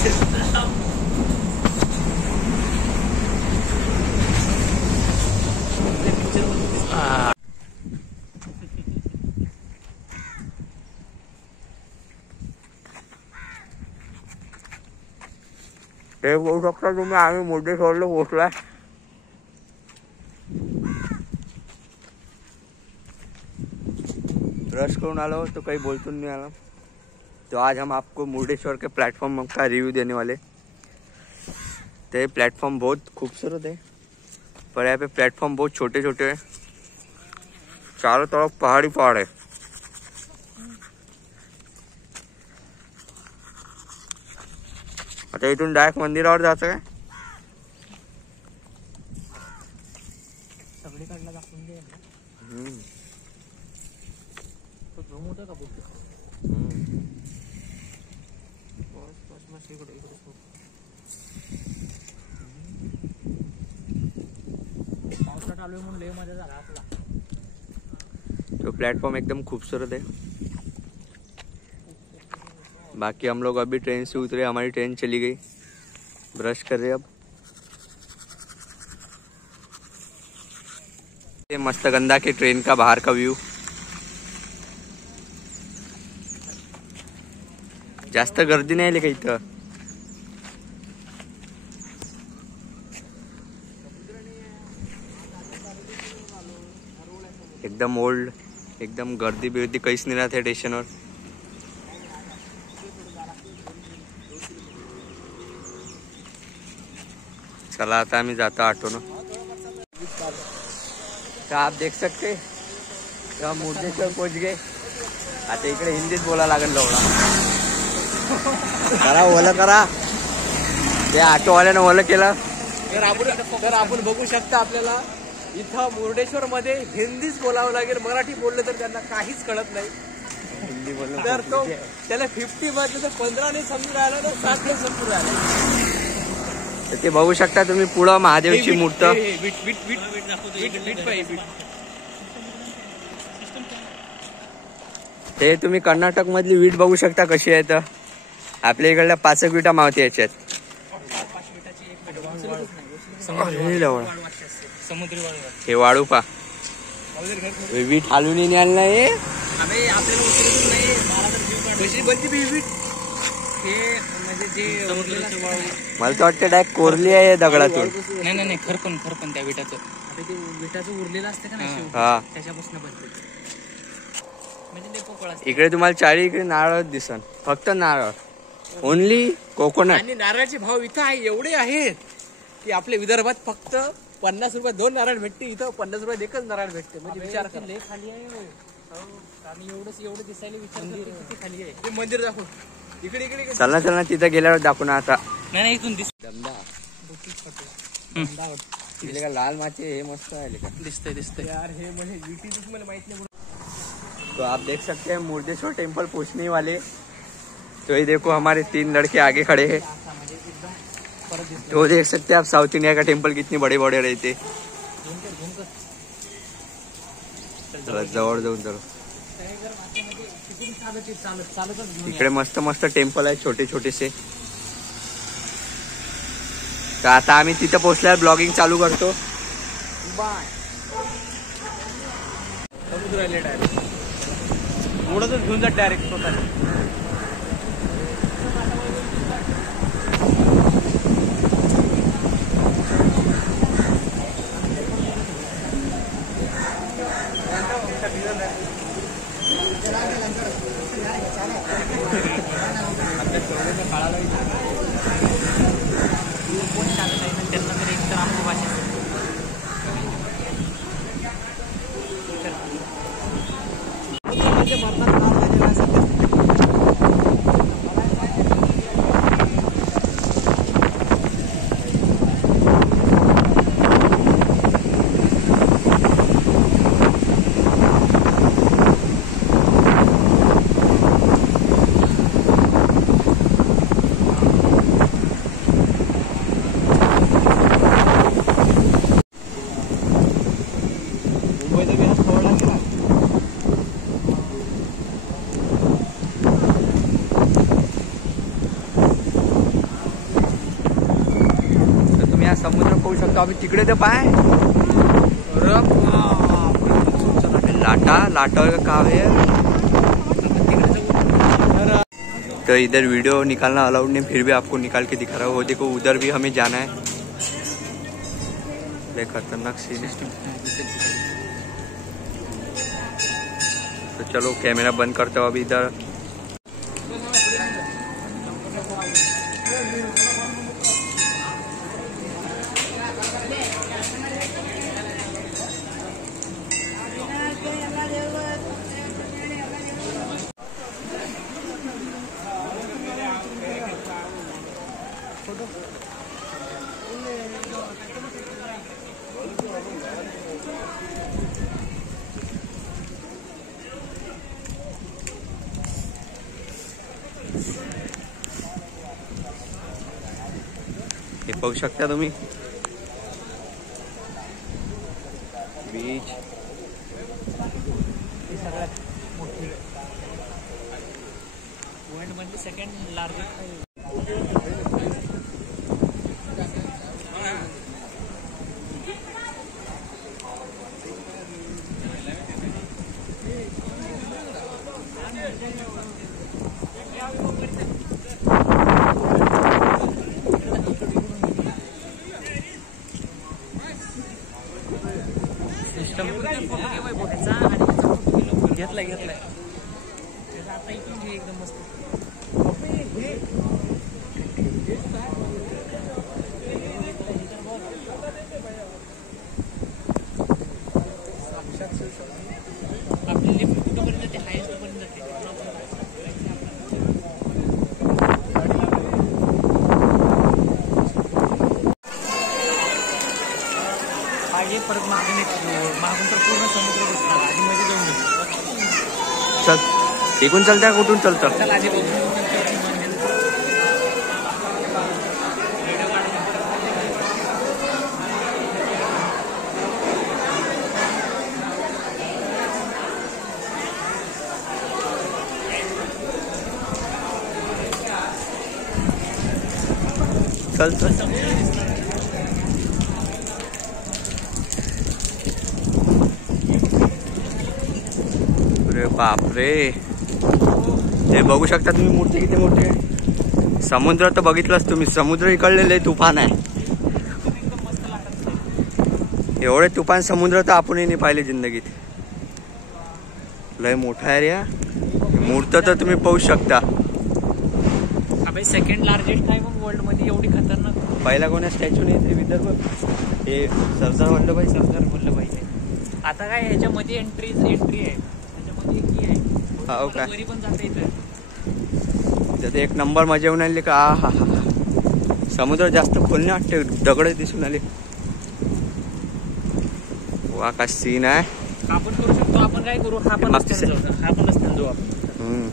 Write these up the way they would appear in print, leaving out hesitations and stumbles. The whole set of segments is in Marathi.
हे बघू शकता तुम्ही, आम्ही मुर्डेश्वरला पोहोचलाय. रश करून आलो तो काही बोलतो नहीं आला. तो आज हम आपको मुर्डेश्वर के प्लेटफॉर्म का रिव्यू देने वाले. तो ये प्लेटफॉर्म बहुत खूबसूरत है, पर यहाँ पे प्लेटफॉर्म बहुत छोटे छोटे हैं. चारों तरफ पहाड़ी पहाड़ है. आता इथून डायरेक्ट मंदिरावर जायचं काय? सगळीकडला दाखवून दे. तो झूम होतं का बोलतो? बस इकडे पावसाळा चालू आहे म्हणून लय मजा झाला आपला. तो प्लेटफॉर्म एकदम खूबसूरत है. बाकी हम लोग अभी ट्रेन से उतरे, हमारी ट्रेन चली गई. ब्रश कर रहे अब. ये मस्तगंधा के ट्रेन का बाहर का व्यू. जास्त गर्दी नाही आली का इथं. एकदम ओल्ड, एकदम गर्दी बिर्दी काहीच नाही राहत स्टेशनवर. चला आता आम्ही जातो ऑटोनं. तर आप देख सकते तेव्हा मुर्डेश्वर पहुंच गए. आता इकडे हिंदीत बोला लागेल लवडा. करा ओलं करा. ते ऑटोवाल्यानं ओलं केलं. तर आपण बघू शकता आपल्याला इथं मुर्डेश्वर मध्ये हिंदीच बोलावं लागेल. मराठी बोललं तर त्यांना काहीच कळत नाही. हिंदी बोलणं तर तो त्याला 50 मधलं तर 15 नाही समजून राहिला तर 7 नाही समजून राहिला. ते बघू शकता तुम्ही पुढं महादेवची मूर्त. ते तुम्ही कर्नाटक मधली वीट बघू शकता कशी आहे. तर आपल्या इकडल्या 5 विटा मावती याच्यात. हे वाळू पा वीट हालून न्याल नाही. मला तर वाटतं डायरेक्ट कोरली आहे दगडातून. नाही खरपण त्या विटाचं उरलेलं असतं का नाही त्याच्यापासून बनते. इकडे तुम्हाला चारी इकडे नारळ दिसन. फक्त नारळ. Only coconut. आणि नारळाचे भाव इथं आहे एवढे आहेत की आपल्या विदर्भात फक्त 50 रुपये 2 नारळ भेटते. इथं 50 रुपये एकच नारळ भेटते. म्हणजे विचार कर. लय खाली आहे आणि एवढं दिसायला विचार किती खाली आहे. ते मंदिर दाखव. इकडे चला तिथं गेल्यावर दाखवू ना. आता नाही इथून दमदा का लाल माती हे मस्त आहे का. दिसतंय यार. हे म्हणजे विटी मला माहित नाही. तो आप देख सकते हैं मुर्डेश्वर टेम्पल पहुंचने वाले. तो ये देखो हमारे 3 लड़के आगे खड़े हैं. तो देख सकते हैं आप साउथ इंडिया का टेम्पल कितने बड़े बड़े रहते. जवळ जाऊन इकडे मस्त टेम्पल आहे छोटे छोटेसे. तर आता आम्ही तिथं पोहोचल्यावर ब्लॉगिंग चालू करतो. बाय. समुद्र आले डायरेक्ट. थोडंच घेऊन जा डायरेक्ट स्वतः. हा समुद्र पाहू शकतो आम्ही. तिकडे तर पाय लाटा का है. तो इधर वीडियो निकालना अलाउड नहीं, फिर भी आपको निकाल के दिखा रहा हूँ. वो देखो उधर भी हमें जाना है. खतरनाक सीन है. तो चलो कैमरा बंद करते हो अभी. इधर हे पाहू शकता तुम्ही बीच. वर्ल्ड मध्ये सेकंड लार्जेस्ट. घेतलाय आता इथून घे एकदम मस्त. आपली लिफ्ट कुठपर्यंत जाते? हायस्ट पर्यंत जाते. परत मागून तर पूर्ण समुद्र दिसणार. आधी मध्ये जाऊन चल इकडून चलत्या कुठून चलतं. चल आधी बघू. चल चल. बापरे, हे बघू शकता तुम्ही मूर्ती किती मोठी आहे. समुद्र तर बघितलंच तुम्ही. समुद्र इकडले तुफान आहे. एवढे तुफान समुद्र तर आपणही नाही पाहिले जिंदगीत. लय मोठा आहे रे. मूर्त तर तुम्ही पाहू शकता. अबे सेकंड लार्जेस्ट आहे मग वर्ल्ड मध्ये. एवढी खतरनाक. पहिला कोणा स्टॅच्यू नाही ते विदर्भ. हे सरदार वल्लभभाई. आता काय ह्याच्यामध्ये एंट्री आहे. हो काय. वरी पण जाता येतं. एक नंबर मजा येऊन आली का. हा हा. समुद्र जास्त खोल नाही वाटते. दगड दिसून आले. वा का सीन आहे. आपण करू शकतो. आपण काय करू. हा पण रस्त्याने जाऊ आपण.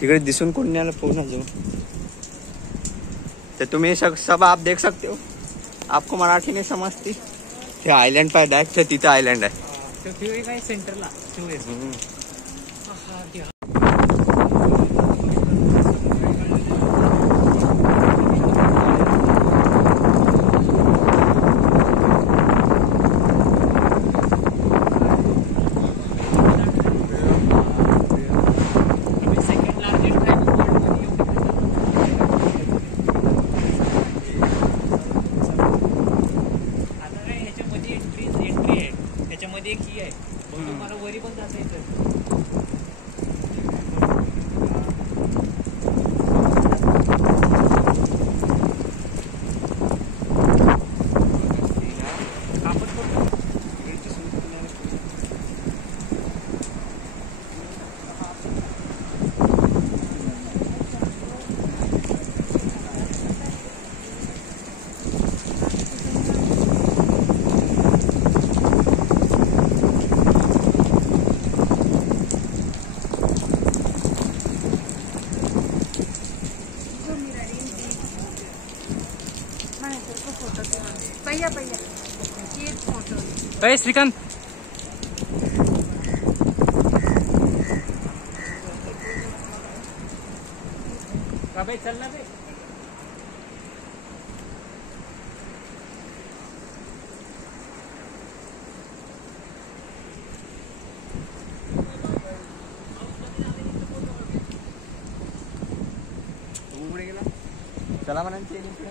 तिकडे दिसून कोण नाही आलं. पूर्ण जाऊ. तो तुम्ही सब आप देख सकते हो. आपको मराठी नहीं समझती. ते आयलँड पाय डायरेक्ट तिथं आयलँड आहे. काय सेंटरला वरी पण जाता येतं. अरे श्रीकांत चल ना. चला म्हणा तेल इकडे.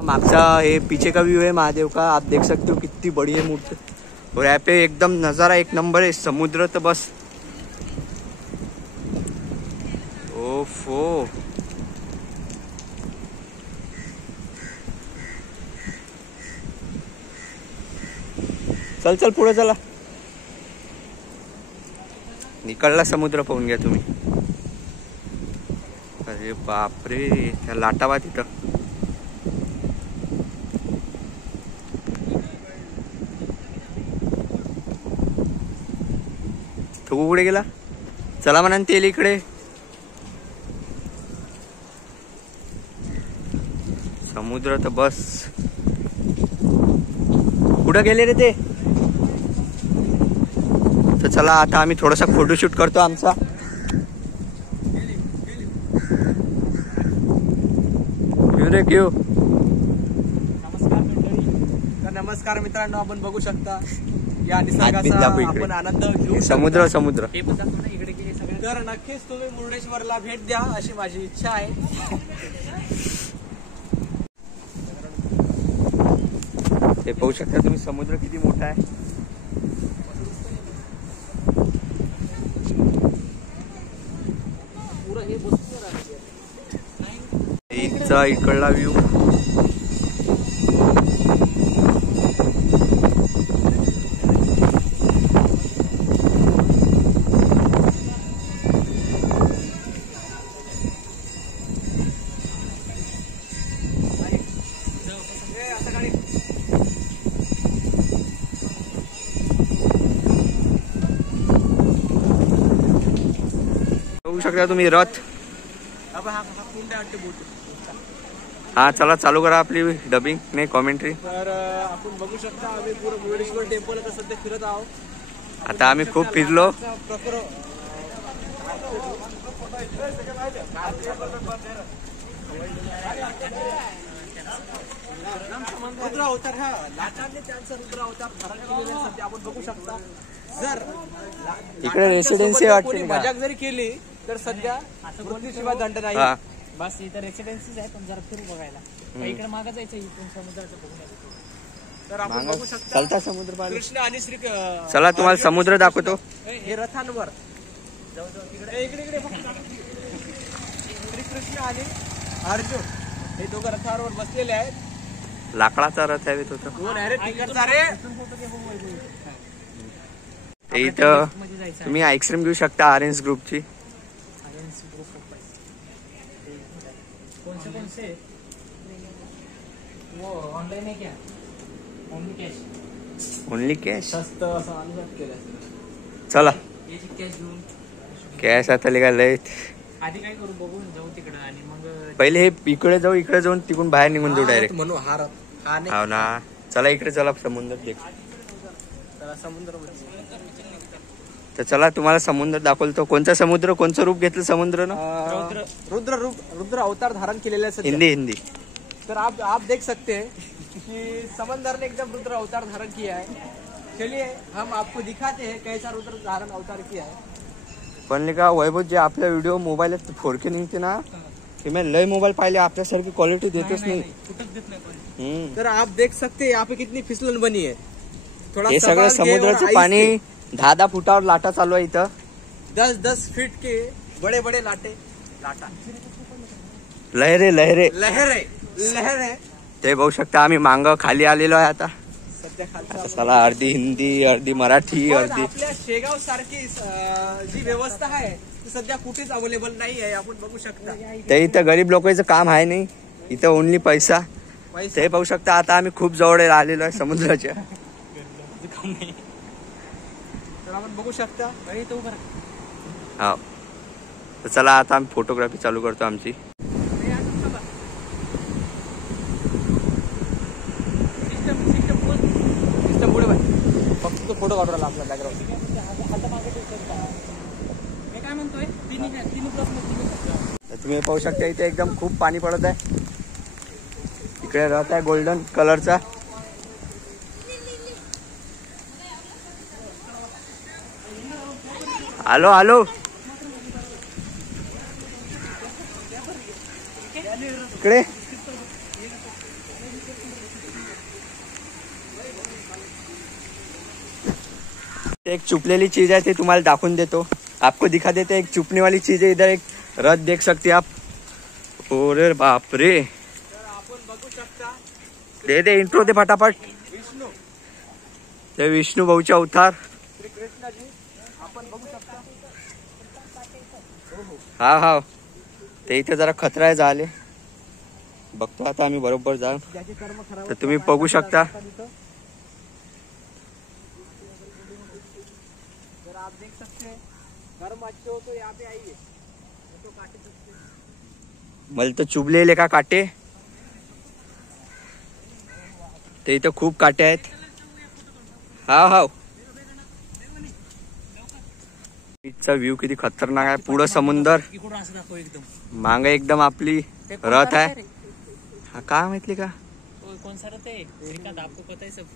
मागचा ये पीछे का व्यू है महादेव का, आप देख सकते हो कितनी बड़ी है मूर्ति. और यहाँ पे एकदम नज़ारा एक नंबर है. समुद्र तो बस ओफो. चल चल पुढे चला. निकळला समुद्र पाहून घ्या तुम्ही. अरे बापरे, त्या लाटा बा तिथं. तो कुठे गेला? चला म्हणा तेल इकडे. समुद्र तर बस. कुठं गेले रे ते? तर चला आता आम्ही थोडासा फोटोशूट करतो आमचा. घेऊ रे घेऊ. नमस्कार मंडळी. तर नमस्कार मित्रांनो, आपण बघू शकता या निसर्गाचा आपण आनंद घेऊ. समुद्र समुद्र. हे पण दाखव ना इकडे की हे सगळं. तर नक्कीच तुम्ही मुर्डेश्वरला भेट द्या अशी माझी इच्छा आहे. हे पाहू शकता तुम्ही समुद्र किती मोठा आहे. पुरं हे बसतो इथचा इकडला व्ह्यू. बघू शकता तुम्ही रथ. हा चला चालू करा आपली डबिंग नाही कॉमेंट्री. तर आपण बघू शकता आम्ही पूर्ण मुर्डेश्वर टेम्पल आता सध्या फिरत आहोत. आता आम्ही खूप फिरलो. रुद्र अवतार, हा लाटांनी त्यांचा रुद्र अवतार धारण केलेला आहे सध्या आपण बघू शकता. जर इकडे रेसिडेन्सी वाटते मजाक जरी केली तर सध्या मृत्यूशिवाय दंड नाही. बस इथं रेसिडेन्सीज आहे, पण जरा फिरू बघायला. इकडे मागं जायचं, इथून समुद्राचं बघून यायचं. तर आपण बघू शकता चलता समुद्र. कृष्ण आणि श्री. चला तुम्हाला समुद्र दाखवतो. हे रथांवर इकडे इकडे श्रीकृष्ण आणि अर्जुन हे दोघं रथावर बसलेले आहेत. लाकडाचा रथ आहे तो. कोण आहे रे तिकडचा रे? इथं तुम्ही आईस्क्रीम घेऊ शकता ऑरेंज ग्रुपची. कौन से वो ऑनलाइन है क्या? Only cash. Only cash. स्वस्त असं अनुसार केलं. चला याची कॅश घेऊन कॅश आता लय आधी काय करू, बघून जाऊ तिकडं आणि मग पहिले हे इकडे जाऊ. इकडे जाऊन तिकडून बाहेर निघून जाऊ डायरेक्ट. म्हणून हा हो ना. चला इकडे चला समुद्र देख. समुद्र. तर चला तुम्हाला समुद्र दाखवतो. कोणता समुद्र, कोणचं रूप घेतलं समुद्र ना? रुद्र अवतार धारण केलेले आहे. हिंदी हिंदी. तर आप देख सकते हैं कि समंदर ने एकदम रुद्र अवतार धारण किया है. चलिए हम आपको दिखाते हैं कैसा रुद्र धारण अवतार किया है. पण का वैभव जे आपल्या व्हिडिओ मोबाईलात 4K निघते ना, की मैं लय मोबाईल पाहिले आपल्यासारखी क्वालिटी देतच नाही. तर आप देख सकते हैं यहाँ पे कितनी फिसलन बनी है. थोड़ा हे सगळं समुद्राचं पाणी 10 फुटावर लाटा चालू आहे इथं. 10 फीट के बड़े बड़े लाटा लहरे लहरे लहरे ते बघू शकता. आम्ही मांग खाली आलेलो आहे आता. सध्या आता चला अर्धी हिंदी अर्धी मराठी अर्धी. आपल्या शेगाव सारखी जी व्यवस्था आहे ती सध्या कुठेच अवेलेबल नाही आहे. आपण बघू शकता ते इथं गरीब लोकांचं काम आहे नाही. इथं ओनली पैसा. ते बघू शकता. आता आम्ही खूप जवळ आलेलो आहे समुद्राच्या. तर आपण बघू शकता. हा तर चला आता आम्ही फोटोग्राफी चालू करतो आमची. फक्त तो फोटो काढून आपला बॅकग्राऊंड. मी काय म्हणतोय, तीन प्लस. तुम्ही पाहू शकता इथे एकदम खूप पाणी पडत आहे. इकडे रथ आहे गोल्डन कलरचा. आलो आलो. इकडे एक चुपलेली चीज है, ते तुम्हाला दाखवून देतो. आपको दिखा देते एक चुपने वाली चीज है. इधर एक रथ देख सकते आप. अरे बाप रे. दे दे इंट्रो दे फटाफट. ते विष्णू भाऊचा अवतार. हा हा. ते इथे जरा खतरा आहे झाले. बघतो आता आम्ही बरोबर जाऊ. तर तुम्ही बघू शकता. आप देख सकते हैं गर्म अच्छे हो तो यहाँ पे आइए, तो काटे सकते हैं. मला तर चुबलेले का काटे. ते इथं खूप काटे आहेत. हा हा. बीचचा व्ह्यू किती खतरनाक आहे. पुढं समुंदर, इकडून असं दाखव एकदम. मागे एकदम आपली रथ आहे. हा काय माहितली का कौन सा रथ है श्रीकांत, आपको पता है सब.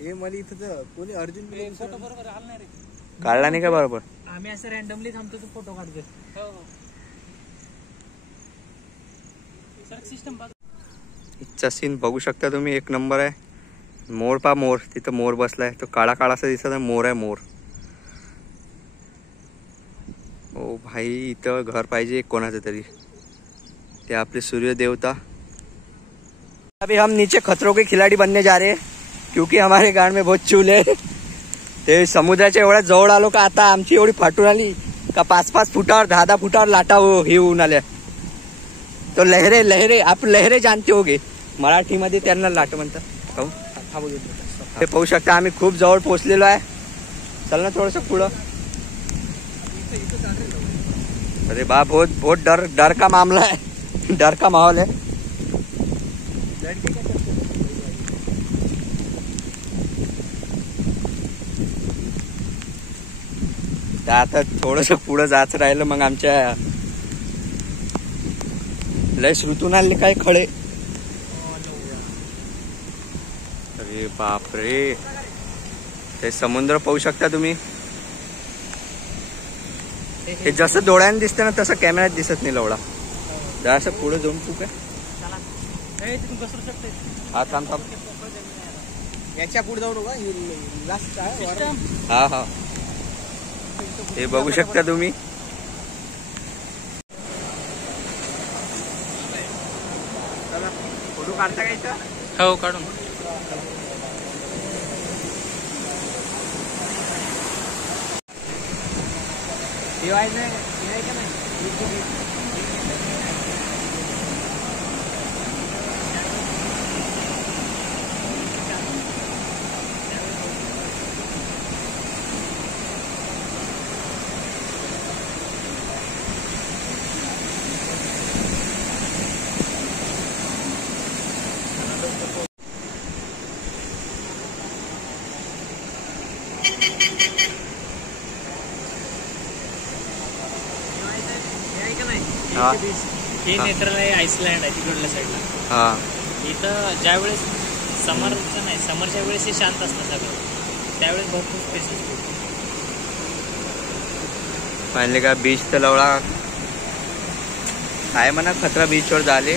हे मला इथं कोणी अर्जुन फोटो बरोबर आला नाही रे. काढला नाही का बरोबर. आम्ही असं रॅन्डमली थांबतो तो फोटो काढतोय. सर सिस्टम बघ. इथचा सीन बघू शकता तुम्ही. एक नंबर आहे. मोर पा मोर. तिथं मोर बसलाय. तो काळा काळासा दिसत आहे. मोर आहे मोर. ओ भाई इथं घर पाहिजे कोणाचं तरी. ते आपले सूर्य देवता. अभी हम नीचे खतरों के खिलाड़ी बनने जा रहे हैं क्योंकि हमारे गांड में बहुत चूल है. ते समुद्राच्या एवढ्या जवळ आलो का आता आमची एवढी फाटून आली का 5-5 फुटावर 10-10 फुटावर लाटा हे होऊन आल्या. तो लहरे लहरे. आप लहरे जानते होगे मराठीमध्ये त्यांना लाट म्हणतात. हे पाहू शकता आम्ही खूप जवळ पोहोचलेलो आहे. चल ना थोडस पुढं. अरे बा बहुत बहुत डर का मामला है. डर का माहौल है. आता थोडस पुढं जायचं राहिलं मग आमच्या लय ऋतून आले काय खडे. अरे बापरे. ते समुद्र पाहू शकता तुम्ही. हे जसं डोळ्याने दिसतं ना तसं कॅमेऱ्यात दिसत नाही लवडा. जरा असं पुढे जाऊन तू काय तिथून घसरू शकते. हा थांब थांब. याच्या पुढे जाऊ नका. लास्ट आहे. हा हा. हे बघू शकता तुम्ही. फोटो काढता का इथं. हो काढून. ठेवायचं नाही. हा हे नेटरल आहे. आईसलँड आहे तिकडल्या साईडला. हा. इथं ज्यावेळेस समरचं नाही, समरच्या वेळेस हे शांत असतं सगळं. त्यावेळेस भरपूर स्पेस असतो. पाहिले का बीच तर लवळा काय म्हणा खतरा बीचवर झाले.